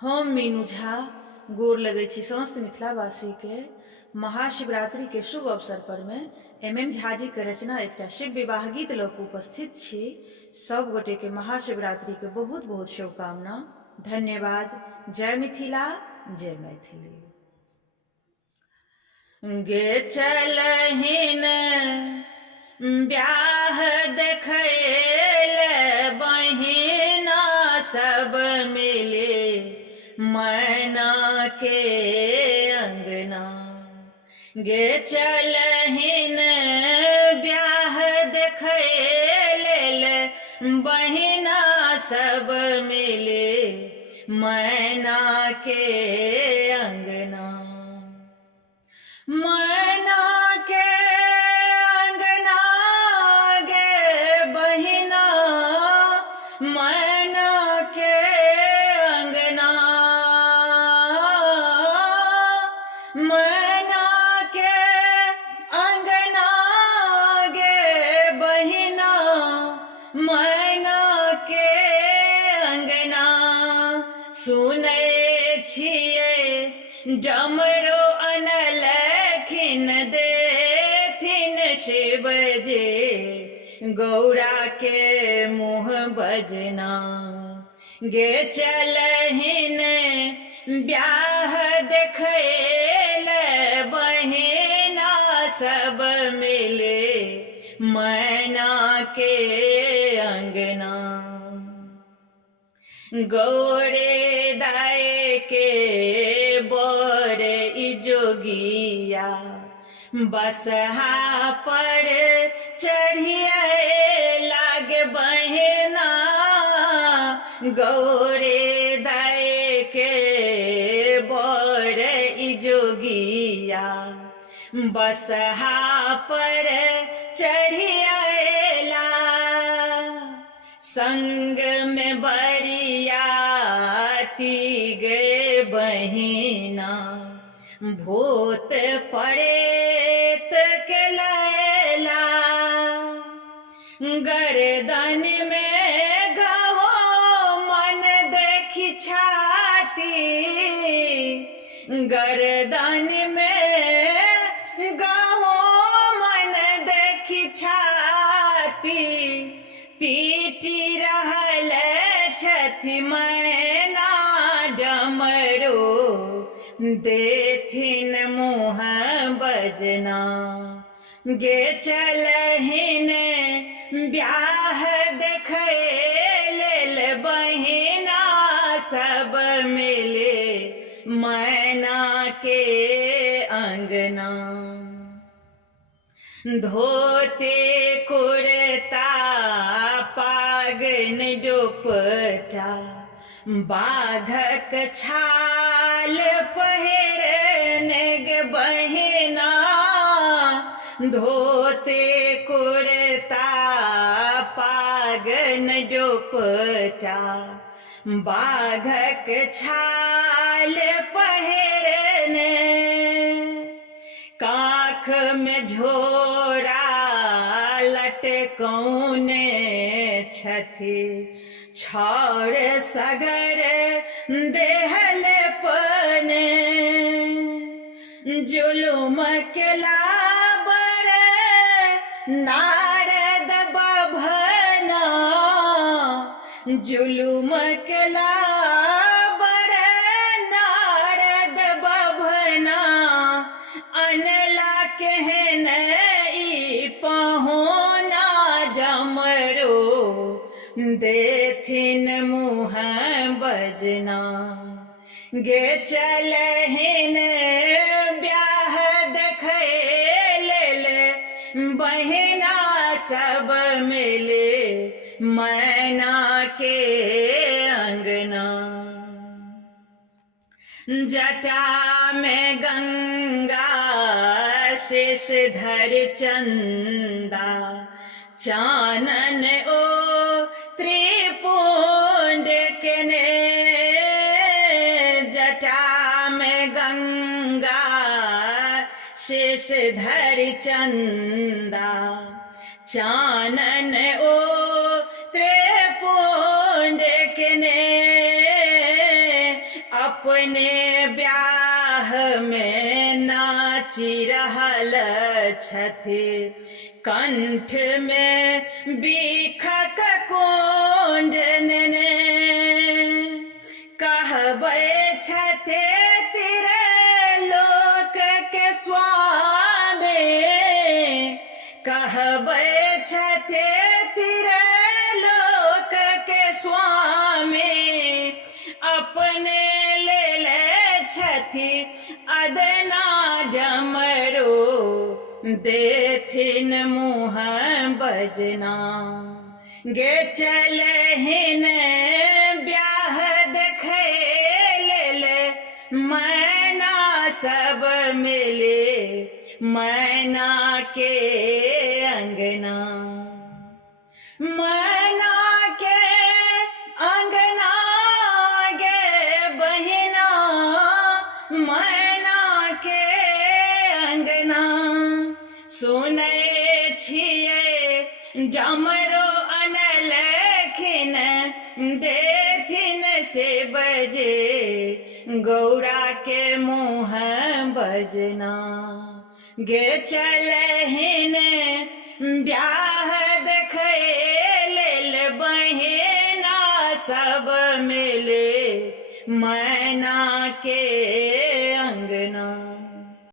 हम मीनू झा गोर लगै छी समस्त मिथिलावासी के महाशिवरात्रि के शुभ अवसर पर में एम झा जी के रचना एकटा शिव विवाह गीत लऽ कऽ उपस्थित छी। सब गोटे के महाशिवरात्रि के बहुत बहुत शुभकामना। धन्यवाद। जय मिथिला, जय मैथिली। गे चलहिन ब्याह देखैल बहिना सब मिले मैना के अंगना। गे चलहिन ब्याह देखैल बहिना सब मिले मैना के अंगना। मैना के अंगना गे बहिना, मैना के अंगना। मैना के अंगना गे बहिना, मैना के अंगना। सुनै छियै डमरो अनलखिन देथिन शिव जी गौरा के मुँह बजना। गे चलहिन ब्याह देखैल बहिना सब मिले मैना के अंगना। गौरे दाय के बर जोगिया बसहा पर चढ़िए लाग बहिना। गौरे दाय के बर जोगिया बसहा पर चढ़िएला। संग में बरियाती गे बहिना भूत परेत के लैला। गर्दन में गहो मन देखी छाती, गर्दन में गहो मन देखी छाती। पीटी रहल छथि मैना डमरो देथिन मुँह बजना। गे चलहिन ब्याह देखैल बहिना सब मिले मैना के अंगना। धोते कुर्ता पागन दुपट्टा बाघक छाल पहिरने गे बहिना। धोते कुर्ता पागन दुपट्टा बाघक छाल पहिरने। काख में झोरा लटकौने छथि छौर सगर देहल पने। जुलुम केला बड़े नारद बभना, जुलुम केला बड़े नारद बभना। अनला केहन ई पहुना डमरो देथिन मुँह बजना। गे चलहिन ब्याह देखैल बहिना सब मिले मैना के अंगना। जटा में गंगा शेष धर चंदा चानन ओ त्रिपुंड केने। जटा में गंगा शेष धर चंदा चानन ओ त्रिपुंड केने। अपने ब्याह में नाचि रहल छथि, कंठ में बिखक कुंडने, कहबै छथि त्रिलोक के स्वामी, कहबै छथि त्रिलोक के स्वामी, अपने ले छथि अदना डमरू, देथिन मुँह बजना, गे चलहिन ब्याह देखे ले, मैना सब मिले मैना के अंगना, मैना के अंगना गे बहिना, मैना के अंगना, सुनै छियै डमरू अनलखिन, देथिन से बजे गौरा के मुँह बजना, गे चलहिन ब्याह देखे लेल, बहिना सब मिले मैना के अंगना।